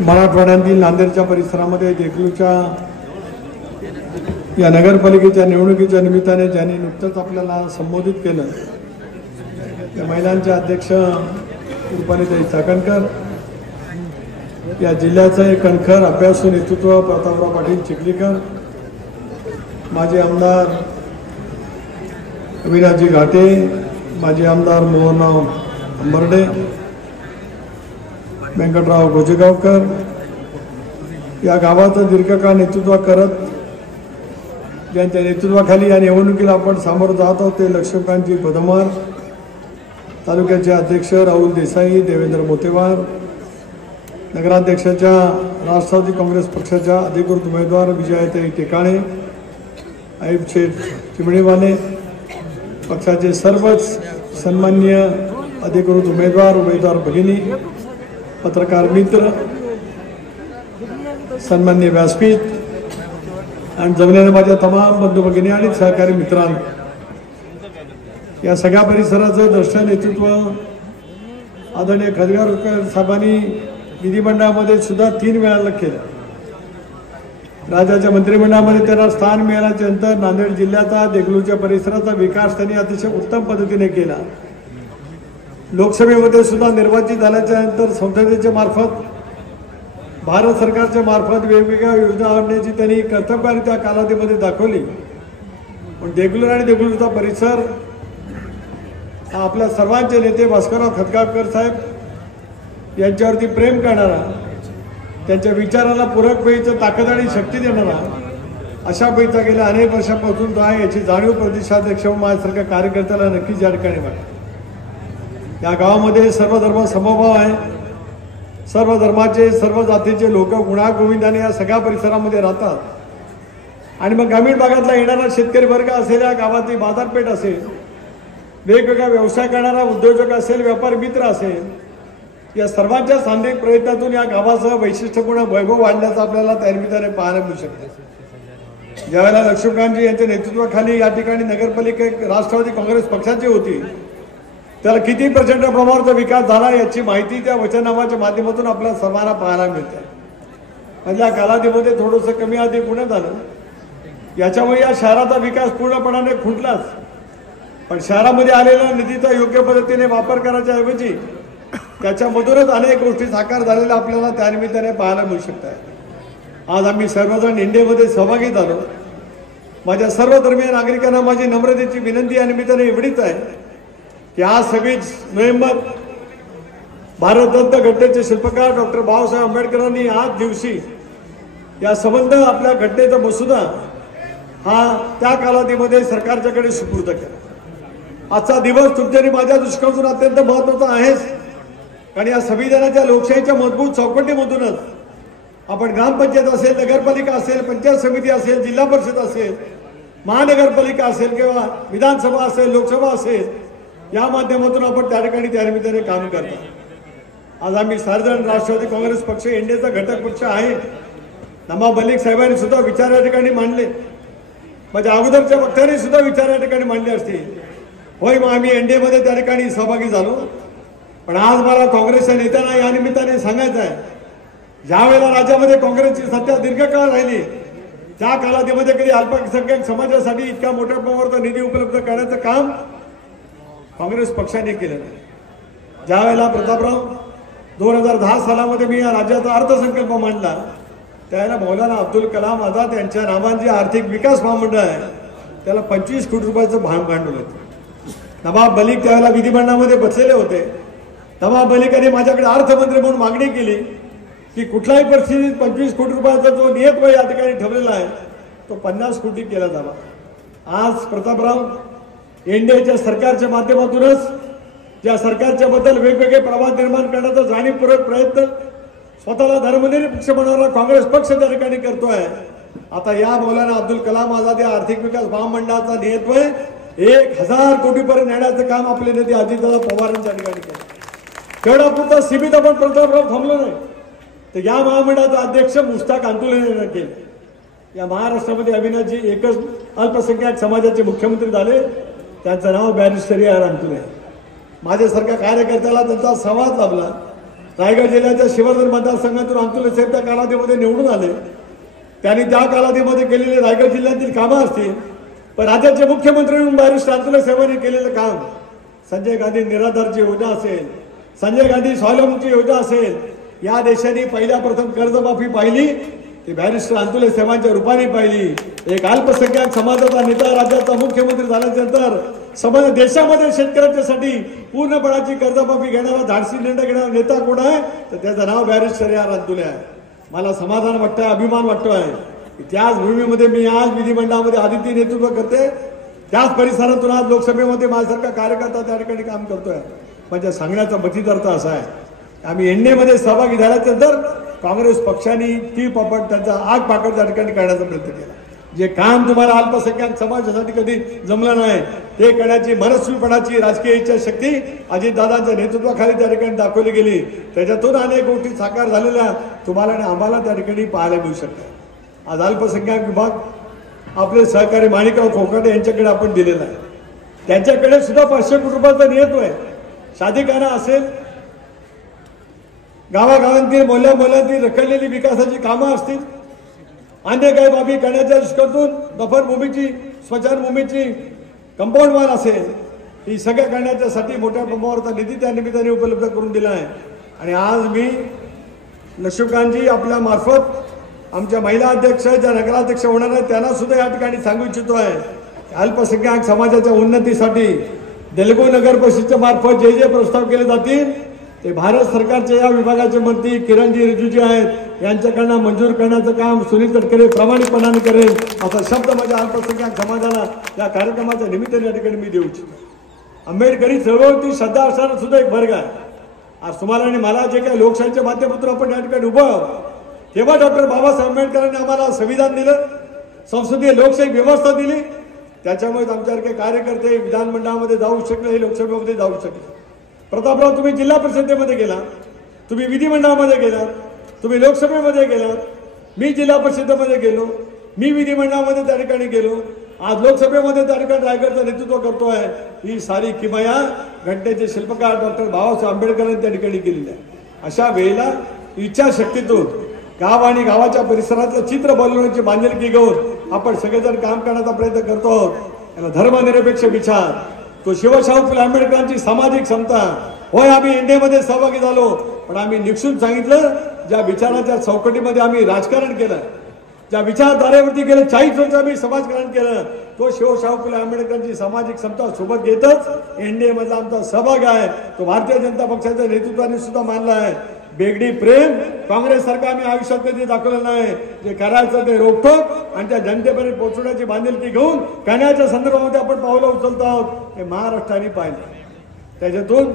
मराठवाड्यातील नांदेडच्या परिसरामध्ये देगलूरच्या या नगरपालिकेच्या निवडणुकीच्या निमित्ताने ज्यांनी नुकतंच आपल्याला संबोधित केलं त्या महिलांचे अध्यक्ष रुपालीताई चाकणकर, या जिल्ह्याचं एक कणखर अभ्यासू नेतृत्व प्रतापराव पाटील चिखलीकर, माजी आमदार अविनाशजी घाटे, माजी आमदार मोहनराव अंबर्डे, व्यंकटराव गोजेगावकर, या गावाचं दीर्घकाळ नेतृत्व करत ज्यांच्या नेतृत्वाखाली या निवडणुकीला आपण सामोरं जात आहोत ते लक्ष्मीकांतजी पदमार, तालुक्याचे अध्यक्ष राहुल देसाई, देवेंद्र मोतेवार, नगराध्यक्षाच्या राष्ट्रवादी काँग्रेस पक्षाच्या अधिकृत उमेदवार विजयाताई टेकाणे, आईब शेठ चिमणीवाले, पक्षाचे सर्वच सन्माननीय अधिकृत उमेदवार भगिनी, पत्रकार मित्र, सन्माननीय व्यासपीठ आणि जमलेल्या माझ्या तमाम बंधू भगिनी आणि सहकारी मित्रांनो, या सगळ्या परिसराचं दर्शन नेतृत्व आदरणीय खदगावकर साहेबांनी विधिमंडळामध्ये सुद्धा 3 वेळा केलं. राज्याच्या मंत्रिमंडळामध्ये त्यांना स्थान मिळाल्याच्या नंतर नांदेड जिल्ह्याचा देगलूरच्या परिसराचा विकास त्यांनी अतिशय उत्तम पद्धतीने केला. लोकसभेमध्ये सुद्धा निर्वाचित झाल्याच्या नंतर संसदेच्या मार्फत भारत सरकारच्या मार्फत वेगवेगळ्या योजना आणण्याची त्यांनी कर्तव्याने त्या कालावधीमध्ये दाखवली. पण देगलूर आणि देगलूरचा परिसर हा आपल्या सर्वांचे नेते भास्करराव खतगावकर साहेब यांच्यावरती प्रेम करणारा, त्यांच्या विचाराला पूरक पैकीचं ताकद आणि शक्ती देणारा अशा पैकीचा गेल्या अनेक वर्षापासून तो आहे याची जाणीव प्रदेशाध्यक्ष माझ्यासारख्या कार्यकर्त्याला नक्कीच या ठिकाणी वाटते. या गावामध्ये सर्व धर्म समभाव आहे. सर्व धर्माचे सर्व जातीचे लोक गुण्यागोविंदाने या सगळ्या परिसरामध्ये राहतात. आणि मग ग्रामीण भागातला येणारा शेतकरी वर्ग असेल, या गावातली बाजारपेठ असेल, वेगवेगळा व्यवसाय करणारा उद्योजक असेल, व्यापारी मित्र असेल, या सर्वांच्या सामूहिक प्रयत्नातून या गावाचं वैशिष्ट्यपूर्ण वैभव वाढण्याचं आपल्याला त्या निमित्ताने पाहायला मिळू शकते. ज्यावेळेला लक्ष्मीकांतजी यांच्या नेतृत्वाखाली या ठिकाणी नगरपालिका राष्ट्रवादी काँग्रेस पक्षाची होती, त्याला किती प्रचंड प्रमाणाचा विकास झाला याची माहिती त्या वचननामाच्या माध्यमातून आपल्याला सर्वांना पाहायला मिळते. मधल्या कालावधीमध्ये थोडंसं कमी अधिक पुण्यात झालं, याच्यामुळे या शहराचा विकास पूर्णपणाने खुंटलाच. पण शहरामध्ये आलेल्या निधीचा योग्य पद्धतीने वापर करायच्या ऐवजी त्याच्यामधूनच अनेक गोष्टी साकार झालेल्या आपल्याला त्यानिमित्ताने पाहायला मिळू शकतात. आज आम्ही सर्वजण इंडियामध्ये सहभागी झालो. माझ्या सर्व धर्मीय नागरिकांना माझी नम्रतेची विनंती या निमित्ताने एवढीच आहे की आज 26 नोव्हेंबर भारतरत्न घटनेचे शिल्पकार डॉक्टर बाबासाहेब आंबेडकरांनी आज दिवशी या संबंध आपल्या घटनेचा मसुदा हा त्या कालावधीमध्ये सरकारच्याकडे सुपूर्द केला. आजचा दिवस तुमच्या आणि माझ्या दृष्टिकोनातून अत्यंत महत्त्वाचा आहेच, कारण या संविधानाच्या लोकशाहीच्या मजबूत चौकटीमधूनच आपण ग्रामपंचायत असेल, नगरपालिका असेल, पंचायत समिती असेल, जिल्हा परिषद असेल, महानगरपालिका असेल किंवा विधानसभा असेल, लोकसभा असेल, या माध्यमातून आपण त्या ठिकाणी त्यानिमित्ताने काम करतो. आज आम्ही सार्वजनिक राष्ट्रवादी काँग्रेस पक्ष इंडियाचा घटक पक्ष आहे. नवाब मलिक साहेबांनी सुद्धा विचार या ठिकाणी मांडले, माझ्या अगोदरच्या वक्त्यांनी सुद्धा विचार या ठिकाणी मांडले असतील. होय, मग आम्ही एनडीएमध्ये त्या ठिकाणी सहभागी झालो. पण आज मला काँग्रेसच्या नेत्यांना या निमित्ताने सांगायचं आहे, ज्या वेळेला राज्यामध्ये काँग्रेसची सत्ता दीर्घकाळ राहिली त्या कालावधीमध्ये कधी अल्पसंख्याक समाजासाठी इतक्या मोठ्या प्रमाणावर निधी उपलब्ध करण्याचं काम काँग्रेस पक्षाने केलं नाही. ज्या वेळेला प्रतापराव 2010 सालामध्ये मी या राज्याचा अर्थसंकल्प मांडला, त्यावेळेला मौलाना अब्दुल कलाम आझाद यांच्या नावांचे आर्थिक विकास महामंडळ आहे त्याला 25 कोटी रुपयाचं भांडवल होतं. नवाब मलिक त्यावेळेला विधिमंडळामध्ये बसलेले होते. नवाब मलिकांनी माझ्याकडे अर्थमंत्री म्हणून मागणी केली की कुठल्याही परिस्थितीत 25 कोटी रुपयाचा जो नियत या ठिकाणी ठरलेला आहे तो 50 कोटी केला जावा. आज प्रतापराव इंडियाच्या सरकारच्या माध्यमातूनच ज्या सरकारच्या बद्दल वेगवेगळे प्रवाद निर्माण करण्याचा जाणीवपूर्वक प्रयत्न स्वतःला धर्मनिरपेक्ष बनवणारा काँग्रेस पक्ष त्या ठिकाणी करतोय. आता या मौलाना अब्दुल कलाम आझाद या आर्थिक विकास महामंडळाचा नियतव्यय 1000 कोटीपर्यंत नेण्याचं काम आपले नेते अजितदादा पवार यांच्या ठिकाणी केलं. तेवढापुरता सीमित आपण प्रतापराव थांबलो नाही, तर या महामंडळाचा अध्यक्ष मुश्ताक अंतुले केले. या महाराष्ट्रामध्ये अविनाशजी एकच अल्पसंख्याक समाजाचे मुख्यमंत्री झाले, त्यांचं नाव बॅरिस्टर AR अंतुले. माझ्यासारख्या कार्यकर्त्याला त्यांचा संवाद लाभला रायगड जिल्ह्याच्या शिवर्धन मतदारसंघातून अंतुले साहेब त्या कालावधीमध्ये निवडून आले. त्यांनी त्या कालावधीमध्ये केलेले रायगड जिल्ह्यातील कामं असतील, पण राज्याचे मुख्यमंत्री म्हणून बॅरिस्टर अंतुले साहेबांनी केलेलं काम, संजय गांधी निराधारची योजना असेल, संजय गांधी स्वावलंबीची योजना असेल, या देशाने पहिल्या प्रथम कर्जमाफी पाहिली ती बॅरिस्टर अंतुले साहेबांच्या रूपाने पाहिली. एक अल्पसंख्याक समाजाचा नेता राज्याचा मुख्यमंत्री झाल्यानंतर समग्र देशामध्ये शेतकऱ्यांच्यासाठी पूर्णपणाची कर्जमाफी घेणारा धाडसी निर्णय घेणारा नेता कोण आहे तर त्याचं नाव बॅरिस्टर आर अंतुले आहे. मला समाधान वाटतंय, अभिमान वाटतोय की त्याच भूमीमध्ये मी आज विधिमंडळामध्ये आदिती नेतृत्व करते, त्याच परिसरातून आज लोकसभेमध्ये माझ्यासारखा कार्यकर्ता त्या ठिकाणी काम करतोय. म्हणजे सांगण्याचा मतितार्थ असा आहे, आम्ही एनडीएमध्ये सहभागी झाल्यानंतर काँग्रेस पक्षाने ती त्यांचा आग पाकड त्या ठिकाणी करण्याचा प्रयत्न केला. जे काम तुम्हाला अल्पसंख्याक समाजासाठी कधी जमलं नाही ते करण्याची मनस्वीपणाची राजकीय इच्छाशक्ती अजितदादांच्या नेतृत्वाखाली त्या ठिकाणी दाखवली गेली. त्याच्यातून अनेक गोष्टी साकार झालेल्या तुम्हाला आणि आम्हाला त्या ठिकाणी पाहायला मिळू शकतात. आज अल्पसंख्याक विभाग आपले सहकारी माणिकराव खोकाटे यांच्याकडे आपण दिलेला आहे. त्यांच्याकडे सुद्धा 500 कोटी रुपयाचा नियत आहे. शादीखाना असेल, गावागावांतील मोहल्ल्यातील रखडलेली विकासाची कामं असतील, अन्य काही बाबी करण्याच्या दृष्टीतून दफनभूमीची, स्मशानभूमीची, कंपाऊंड वॉल असेल, ही सगळ्या करण्याच्यासाठी मोठ्या प्रमाणावरचा निधी त्या निमित्ताने उपलब्ध करून दिला आहे. आणि आज मी लक्ष्मीकांतजी आपल्या मार्फत आमच्या महिला अध्यक्ष ज्या नगराध्यक्ष होणार आहेत त्यांना सुद्धा या ठिकाणी सांगू इच्छितो आहे, अल्पसंख्याक समाजाच्या उन्नतीसाठी देलगो नगर परिषदेच्या मार्फत जे जे प्रस्ताव केले जातील ते भारत सरकारच्या या विभागाचे मंत्री किरणजी रिजिजू आहेत यांच्याकडनं मंजूर करण्याचं काम सुनील तटकरे प्रामाणिकपणाने करेल असा शब्द माझ्या अल्पसंख्याक समाजाला या कार्यक्रमाच्या निमित्ताने या ठिकाणी मी देऊ इच्छितो. आंबेडकरी चळवळीतील श्रद्धा असणारा सुद्धा एक वर्ग आहे. आज तुम्हाला आणि मला जे काही लोकशाहीच्या माध्यमातून आपण या ठिकाणी उभं आहोत, तेव्हा डॉक्टर बाबासाहेब आंबेडकरांनी आम्हाला संविधान दिलं, संसदीय लोकशाही व्यवस्था दिली, त्याच्यामुळे आमच्यासारखे कार्यकर्ते विधानमंडळामध्ये जाऊ शकले, लोकसभेमध्ये जाऊ शकले. प्रतापराव, तुम्ही जिल्हा परिषदेमध्ये गेला, तुम्ही विधिमंडळामध्ये गेलात, तुम्ही लोकसभेमध्ये गेलात, मी जिल्हा परिषदेमध्ये गेलो, मी विधिमंडळामध्ये त्या ठिकाणी गेलो, आज लोकसभेमध्ये त्या ठिकाणी रायगडचं नेतृत्व करतोय. ही सारी किमया घटनेचे शिल्पकार डॉक्टर बाबासाहेब आंबेडकरांनी त्या ठिकाणी केलेली आहे. अशा वेळेला इच्छाशक्तीतून गाव आणि गावाच्या परिसराचं चित्र बनवण्याची बांधिलकी घेऊन आपण सगळेजण काम करण्याचा प्रयत्न करतो आहोत. याला धर्मनिरपेक्ष विचार, तो शिवशाहू फुले आंबेडकरांची सामाजिक क्षमता. होय, आम्ही एनडीएमध्ये सहभागी झालो, पण आम्ही निक्षून सांगितलं ज्या विचाराच्या चौकटीमध्ये आम्ही राजकारण केलं, ज्या विचारधारेवरती गेले 40 वर्ष आम्ही समाजकारण केलं, तो शिवशाहू फुले आंबेडकरांची सामाजिक क्षमता सोबत घेतच एनडीए मधला आमचा सहभाग आहे. तो भारतीय जनता पक्षाच्या नेतृत्वाने सुद्धा मानला आहे. बेगडी प्रेम काँग्रेस सारखं आम्ही आयुष्यात कधी दाखवलं नाही. जे करायचं ते रोखठोक आणि त्या जनतेपर्यंत पोहोचवण्याची बांधिलकी घेऊन करण्याच्या संदर्भामध्ये आपण पावलं उचलतो आहोत हे महाराष्ट्राने पाहिलं. त्याच्यातून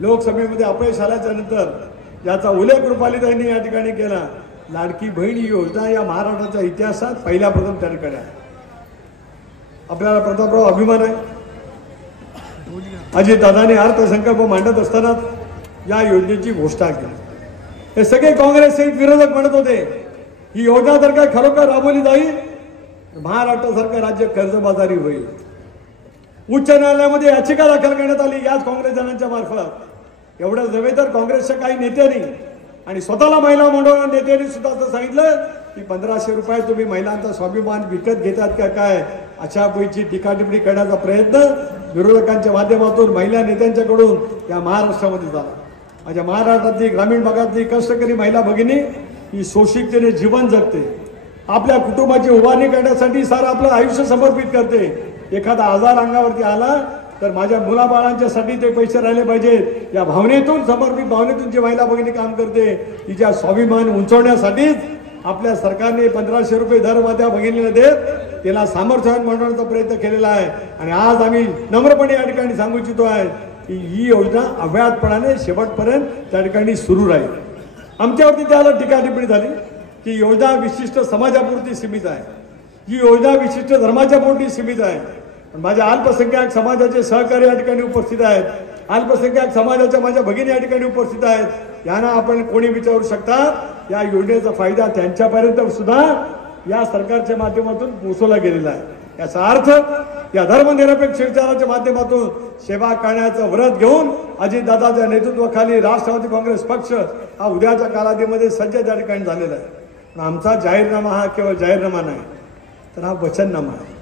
लोकसभेमध्ये अपयश आल्याच्या नंतर याचा उल्लेख रुपालीताईंनी या ठिकाणी केला. लाडकी बहीण ही योजना या महाराष्ट्राच्या इतिहासात पहिल्या प्रथम त्या ठिकाणी आहे. आपल्याला प्रतापराव अभिमान आहे, अजितदादांनी अर्थसंकल्प मांडत असताना या योजनेची घोषणा केली. हे सगळे काँग्रेसचे विरोधक म्हणत होते ही योजना जर काय खरोखर राबवली जाईल महाराष्ट्रासारखं राज्य कर्जबाजारी होईल. उच्च न्यायालयामध्ये याचिका दाखल करण्यात आली याच काँग्रेस जणांच्या मार्फत. एवढंच नव्हे तर काँग्रेसच्या काही नेत्यांनी आणि स्वतःला महिला मंडळ नेत्यांनी सुद्धा असं सांगितलं की 1500 रुपये तुम्ही महिलांचा स्वाभिमान विकत घेतात का काय, अशा पैकी टीका टिप्पणी करण्याचा प्रयत्न विरोधकांच्या माध्यमातून महिला नेत्यांच्याकडून या महाराष्ट्रामध्ये झाला. माझ्या महाराष्ट्रातली ग्रामीण भागातली कष्टकरी महिला भगिनी ही शोषिततेने जीवन जगते, आपल्या कुटुंबाची उभारणी करण्यासाठी सारं आपलं आयुष्य समर्पित करते. एखादा आजार अंगावरती आला तर माझ्या मुलाबाळांच्यासाठी ते पैसे राहिले पाहिजेत या भावनेतून, समर्पित भावनेतून जी महिला भगिनी काम करते तिच्या स्वाभिमान उंचवण्यासाठीच आपल्या सरकारने 1500 रुपये दर त्या भगिनीला देत तिला सामर्थ्यवान बनवण्याचा प्रयत्न केलेला आहे. आणि आज आम्ही नम्रपणे या ठिकाणी सांगू इच्छितो आहे की ही योजना अव्याहतपणाने शेवटपर्यंत त्या ठिकाणी सुरू राहील. आमच्यावरती त्याला टीका टिप्पणी झाली की योजना विशिष्ट समाजापुरती सीमित आहे, ही योजना विशिष्ट धर्माच्या पुरती सीमित आहे. पण माझ्या अल्पसंख्याक समाजाचे सहकारी या ठिकाणी उपस्थित आहेत, अल्पसंख्याक समाजाच्या माझ्या भगिनी या ठिकाणी उपस्थित आहेत. यांना आपण कोणी विचारू शकता या योजनेचा फायदा त्यांच्यापर्यंत सुद्धा या सरकारच्या माध्यमातून पोहोचवला गेलेला आहे. याचा अर्थ या धर्मनिरपेक्ष विचाराच्या माध्यमातून सेवा करण्याचं व्रत घेऊन अजितदादाच्या नेतृत्वाखाली राष्ट्रवादी काँग्रेस पक्ष हा उद्याच्या कालावधीमध्ये सज्ज त्या ठिकाणी झालेला आहे. पण आमचा जाहीरनामा हा केवळ जाहीरनामा नाही, तर हा वचननामा आहे.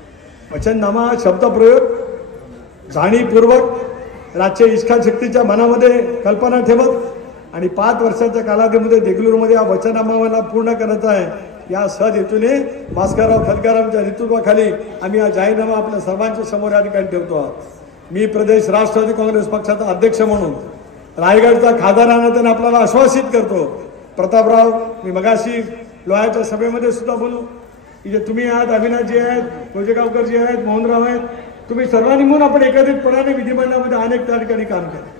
वचननामा हा शब्दप्रयोग जाणीवपूर्वक राज्य इच्छाशक्तीच्या मनामध्ये कल्पना ठेवत आणि 5 वर्षाच्या कालावधीमध्ये देगलूरमध्ये हा वचननामा पूर्ण करायचा आहे. या सहज हेतूने भास्करराव खतगारांच्या नेतृत्वाखाली आम्ही हा जाहीरनामा आपल्या सर्वांच्या समोर या ठिकाणी ठेवतो आहोत. मी प्रदेश राष्ट्रवादी काँग्रेस पक्षाचा अध्यक्ष म्हणून रायगडचा खासदारांना त्यांना आपल्याला आश्वासित करतो. प्रतापराव, मी मगाशी लोहाच्या सभेमध्ये सुद्धा बोलू की जे तुम्ही आहात, अविनाशजी आहेत, कोजेगावकरजी आहेत, मोहनराव आहेत, तुम्ही सर्वांनी म्हणून आपण एकत्रितपणाने विधिमंडळामध्ये अनेक त्या ठिकाणी काम केलं.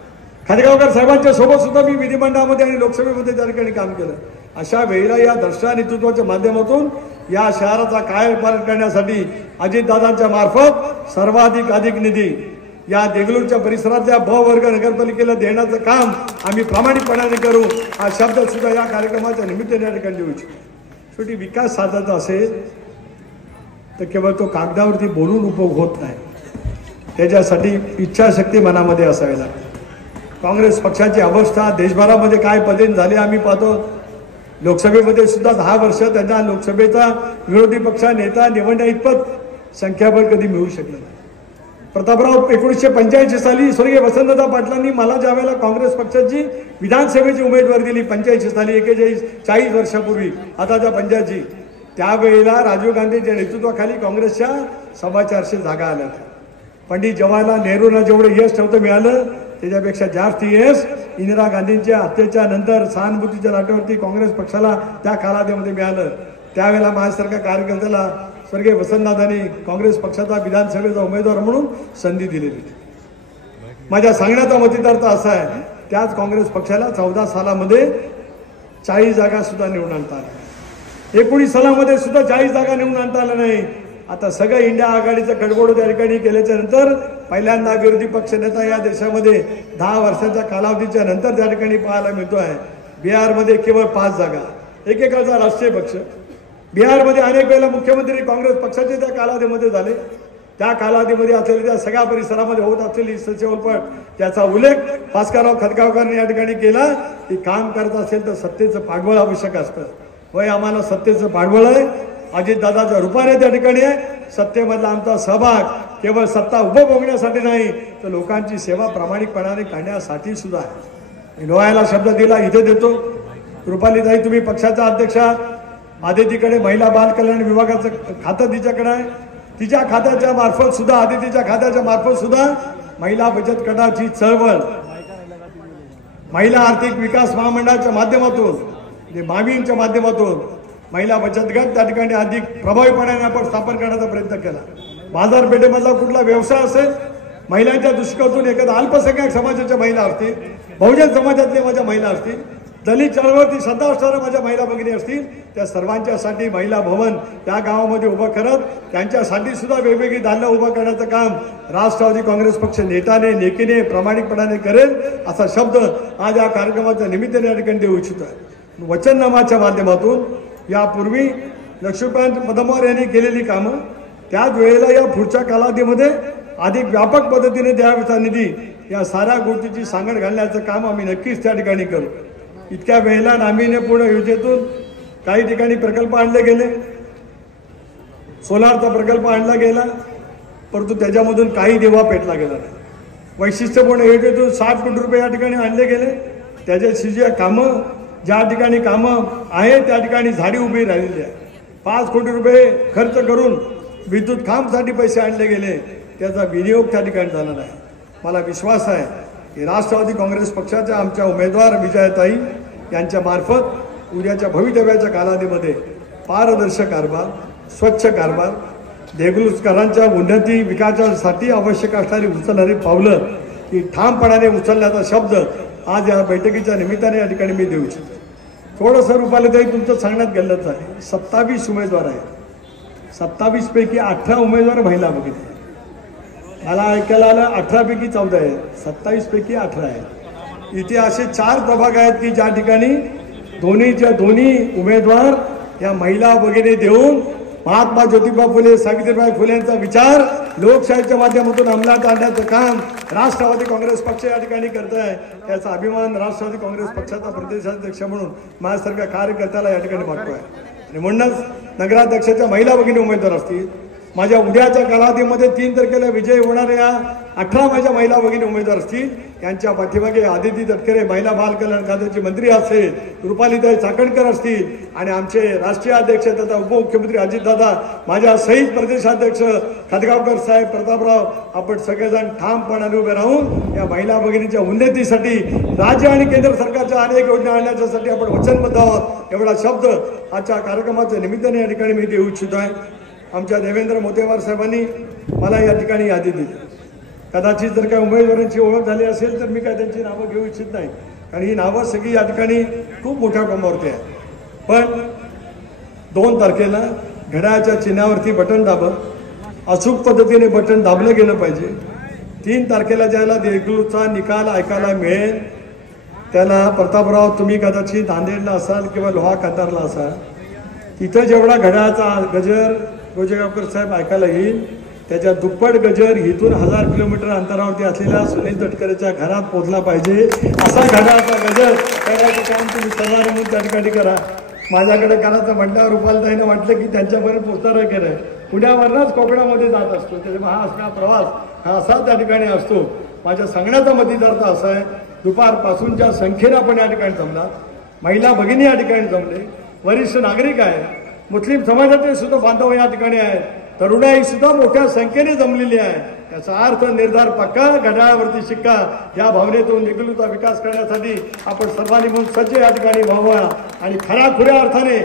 खातेगावकर साहेबांच्या सोबत सुद्धा मी विधिमंडळामध्ये आणि लोकसभेमध्ये त्या ठिकाणी काम केलं. अशा वेळेला या द्रष्टा नेतृत्वाच्या माध्यमातून या शहराचा कायापालट करण्यासाठी अजितदादांच्या मार्फत सर्वाधिक निधी या देगलूरच्या परिसरातल्या ब वर्ग नगरपालिकेला देण्याचं काम आम्ही प्रामाणिकपणाने करू. हा शब्द सुद्धा या कार्यक्रमाच्या निमित्ताने या ठिकाणी देऊ इच्छितो. शेवटी विकास साधायचा असेल तर केवळ तो कागदावरती बोलून उपयोग होत नाही, त्याच्यासाठी इच्छाशक्ती मनामध्ये असावी लागते. काँग्रेस पक्षाची अवस्था देशभरामध्ये काय पदेन झाले आम्ही पाहतो. लोकसभेमध्ये सुद्धा 10 वर्ष त्यांना लोकसभेचा विरोधी पक्ष नेता निवडण्या इतपत संख्याबळ कधी मिळू शकलं नाही. प्रतापराव 1985 साली स्वर्गीय वसंतदादा पाटलांनी मला ज्या वेळेला काँग्रेस पक्षाची विधानसभेची उमेदवारी दिली 85 साली 40 वर्षापूर्वी, आताच्या 85, त्यावेळेला राजीव गांधींच्या नेतृत्वाखाली काँग्रेसच्या 450 जागा आल्या. पंडित जवाहरलाल नेहरूंना जेवढं यश नव्हतं मिळालं त्याच्यापेक्षा जास्त यश इंदिरा गांधींच्या हत्येच्या नंतर सहानुभूतीच्या लाटेवरती काँग्रेस पक्षाला त्या कालावधीमध्ये मिळालं. त्यावेळेला माझ्यासारख्या कार्यकर्त्याला स्वर्गीय वसंतदादांनी काँग्रेस पक्षाचा विधानसभेचा उमेदवार म्हणून संधी दिलेली. माझ्या सांगण्याचा मतितार्थ असा आहे, त्याच काँग्रेस पक्षाला 14 सालामध्ये 40 जागा सुद्धा निवडून आणता आल्या. 19 सालामध्ये सुद्धा 40 जागा निवडून आणता आल्या नाही. आता सगळं इंडिया आघाडीचं कडबोड त्या ठिकाणी केल्याच्या नंतर पहिल्यांदा विरोधी पक्ष नेता या देशामध्ये 10 वर्षाच्या कालावधीच्या नंतर त्या ठिकाणी पाहायला मिळतो आहे. बिहारमध्ये केवळ 5 जागा, एकेकाचा राष्ट्रीय पक्ष. बिहारमध्ये अनेक वेळेला मुख्यमंत्री काँग्रेस पक्षाचे त्या कालावधीमध्ये झाले. त्या कालावधीमध्ये असलेल्या त्या सगळ्या परिसरामध्ये होत असलेली सचेवलपट याचा उल्लेख भास्करराव खतगावकरांनी या ठिकाणी केला की काम करत असेल तर सत्तेचं पाठबळ आवश्यक असतं. वय आम्हाला सत्तेचं पाठबळ आहे, अजितदादाच्या रूपाने त्या ठिकाणी आहे. सत्तेमधला आमचा सहभाग केवळ सत्ता उपभोगण्यासाठी नाही तर लोकांची सेवा प्रामाणिकपणाने करण्यासाठी सुद्धा आहे. लोहायला शब्द दिला, इथे देतो. रुपालीताई, तुम्ही पक्षाचा अध्यक्ष आहात. आदितीकडे महिला बाल कल्याण विभागाचं खातं तिच्याकडे आहे. तिच्या खात्याच्या मार्फत सुद्धा, आदितीच्या खात्याच्या मार्फत सुद्धा महिला बचत गटाची चळवळ, महिला आर्थिक विकास महामंडळाच्या माध्यमातून, मामींच्या माध्यमातून महिला बचत गट त्या ठिकाणी अधिक प्रभावीपणाने आपण स्थापन करण्याचा प्रयत्न केला. बाजारपेठेमधला कुठला व्यवसाय असेल, महिलांच्या दृष्टिकोनातून एखादा अल्पसंख्याक समाजाच्या महिला असतील, बहुजन समाजातल्या माझ्या महिला असतील, दलित चळवळीवरती श्रद्धा असणाऱ्या माझ्या महिला भगिनी असतील, त्या सर्वांच्यासाठी महिला भवन त्या गावामध्ये उभं करत त्यांच्यासाठी सुद्धा वेगवेगळी दालनं उभं करण्याचं काम राष्ट्रवादी काँग्रेस पक्ष नेटाने नेकीने प्रामाणिकपणाने करेल असा शब्द आज या कार्यक्रमाच्या निमित्ताने या ठिकाणी देऊ इच्छितो आहे. वचननामाच्या माध्यमातून यापूर्वी लक्ष्मीकांत पदमार यांनी केलेली कामं त्याच वेळेला या पुढच्या कालावधीमध्ये अधिक व्यापक पद्धतीने द्यावाचा निधी या साऱ्या गोष्टीची सांगड घालण्याचं काम आम्ही नक्कीच त्या ठिकाणी करू. इतक्या वेळेला नाविन्यपूर्ण योजनेतून काही ठिकाणी प्रकल्प आणले गेले, सोलारचा प्रकल्प आणला गेला, परंतु त्याच्यामधून काही देवा पेटला गेला नाही. वैशिष्ट्यपूर्ण योजनेतून 60 कोटी रुपये या ठिकाणी आणले गेले. त्याच्याशी जे कामं, ज्या ठिकाणी कामं आहे त्या ठिकाणी झाडी उभी राहिलेली आहे. 5 कोटी रुपये खर्च करून विद्युत खांबसाठी पैसे आणले गेले, त्याचा विनियोग त्या ठिकाणी झाला नाही. मला विश्वास आहे की राष्ट्रवादी काँग्रेस पक्षाच्या आमच्या उमेदवार विजयाताई यांच्या मार्फत उद्याच्या भवितव्याच्या कालावधीमध्ये पारदर्शक कारभार, स्वच्छ कारभार, देगलूरकरांच्या उन्नती विकासासाठी आवश्यक असणारी उचलणारी पावलं ही ठामपणाने उचलण्याचा शब्द आज या बैठकीच्या निमित्ताने या ठिकाणी मी देऊ इच्छितो. थोडंसं रुपालीताई तुमचं सांगण्यात गल्लत आहे. 27 उमेदवार आहेत, 27 पैकी 18 उमेदवार महिला बघितले. मला ऐकायला आलं 18 पैकी 14 आहेत, 27 पैकी 18 आहेत. इथे असे 4 प्रभाग आहेत की ज्या ठिकाणी दोन्ही उमेदवार या महिला वगैरे देऊन महात्मा ज्योतिबा फुले, सावित्रीबाई फुले यांचा विचार लोकशाहीच्या माध्यमातून अंमलात आणण्याचं काम राष्ट्रवादी काँग्रेस पक्ष या ठिकाणी करत आहे. याचा अभिमान राष्ट्रवादी काँग्रेस पक्षाचा प्रदेशाध्यक्ष म्हणून माझ्यासारख्या कार्यकर्त्याला या ठिकाणी वाटतो आहे. आणि म्हणूनच नगराध्यक्षाच्या महिला भगिनी उमेदवार असतील, माझ्या उद्याच्या कालावधीमध्ये 3 तारखेला विजयी होणाऱ्या 18 माझ्या महिला भगिनी उमेदवार असतील, यांच्या पाठीमागे आदिती तटकरे महिला बाल कल्याण खात्याचे मंत्री असेल, रुपालीताई चाकणकर असतील आणि आमचे राष्ट्रीय अध्यक्ष तथा उपमुख्यमंत्री अजितदादा, माझ्या सहित प्रदेशाध्यक्ष खतगावकर साहेब, प्रतापराव, आपण सगळेजण ठामपणाने उभे राहून या महिला भगिनीच्या उन्नतीसाठी राज्य आणि केंद्र सरकारच्या अनेक योजना आणण्यासाठी आपण वचनबद्ध आहोत. एवढा शब्द आजच्या कार्यक्रमाच्या निमित्ताने या ठिकाणी मी देऊ इच्छितो आहे. आमच्या देवेंद्र मोतेवार साहेबांनी मला या ठिकाणी यादी दिली. कदाचित जर काही उमेदवारांची ओळख झाली असेल तर मी काय त्यांची नावं घेऊ इच्छित नाही, कारण ही नावं सगळी या ठिकाणी खूप मोठ्या क्रमावरती आहे. पण 2 तारखेला घड्याळाच्या चिन्हावरती बटन दाबत, अचूक पद्धतीने बटन दाबलं गेलं पाहिजे. 3 तारखेला ज्याला देगलूरचा निकाल ऐकायला मिळेल त्याला, प्रतापराव तुम्ही कदाचित नांदेडला असाल किंवा लोहा कतारला असाल, तिथं जेवढा घड्याळाचा गजर गोजेगावकर साहेब ऐकायला येईल त्याच्या दुप्पट गजर इथून 1000 किलोमीटर अंतरावरती असलेल्या सुनील तटकरेच्या घरात पोहोचला पाहिजे. असा घड्याळाचा गजर करायचं काम तुम्ही सर्वांनी म्हणून त्या ठिकाणी करा. माझ्याकडे करायचं म्हटल्यावर रुपालताईनं म्हटलं की त्यांच्यापर्यंत पोचणारं केलं. पुण्यावरनंच कोकणामध्ये जात असतो, त्याच्यामुळे हा असला प्रवास हा असा त्या ठिकाणी असतो. माझ्या सांगण्याचा मतितार्थ असा आहे, दुपारपासूनच्या संख्येनं आपण या ठिकाणी जमला, महिला भगिनी या ठिकाणी जमले, वरिष्ठ नागरिक आहे, मुस्लिम समाजाचे सुद्धा बांधव या ठिकाणी आहेत, तरुणाई सुद्धा मोठ्या संख्येने जमलेली आहे. याचा अर्थ निर्धार पक्का, घड्याळावरती शिक्का या भावनेतून देगलूरचा विकास करण्यासाठी आपण सर्वांनी म्हणून सज्ज या ठिकाणी व्हावा आणि खऱ्या अर्थाने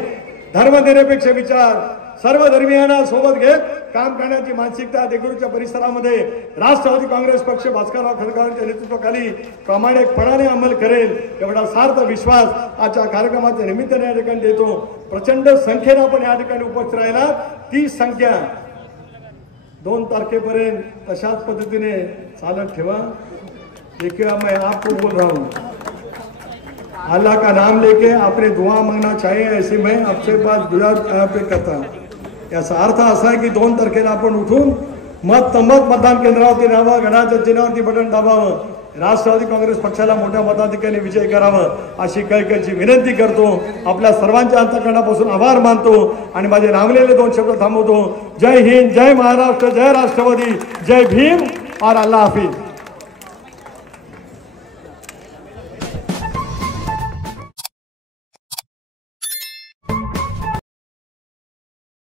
धर्मनिरपेक्ष विचार, सर्व धर्मीयांना सोबत घेत काम करण्याची मानसिकता देगलूरच्या परिसरामध्ये राष्ट्रवादी काँग्रेस पक्ष भास्करराव खडगावच्या नेतृत्वाखाली प्रामाणिकपणाने अंमल करेल एवढा सार्थ विश्वास आजच्या कार्यक्रमाच्या निमित्ताने या ठिकाणी देतो. प्रचंड संख्येने आपण या ठिकाणी उपस्थित राहिला. ती संख्या 2 तारखेपर्यंत तशाच पद्धतीने चालत ठेवा. देखिए मैं आपको बोल रहा हूँ, अल्लाह का नाम लेके आपने दुआ मांगना चाहिए, ऐसे मैं आपसे बात दुआ पे करता हूँ. याचा अर्थ असा आहे की 2 तारखेला आपण उठून मतदान केंद्रावरती राहावं, घड्याळाच्या चिन्हावरती बटन दाबावं, राष्ट्रवादी काँग्रेस पक्षाला मोठ्या मताधिक्याने विजय करावं अशी कळकळीची विनंती करतो. आपल्या सर्वांच्या अंतःकरणापासून आभार मानतो आणि माझे रामलेले 2 शब्द थांबवतो. जय हिंद, जय महाराष्ट्र, जय राष्ट्रवादी, जय भीम और अल्लाह हाफिज.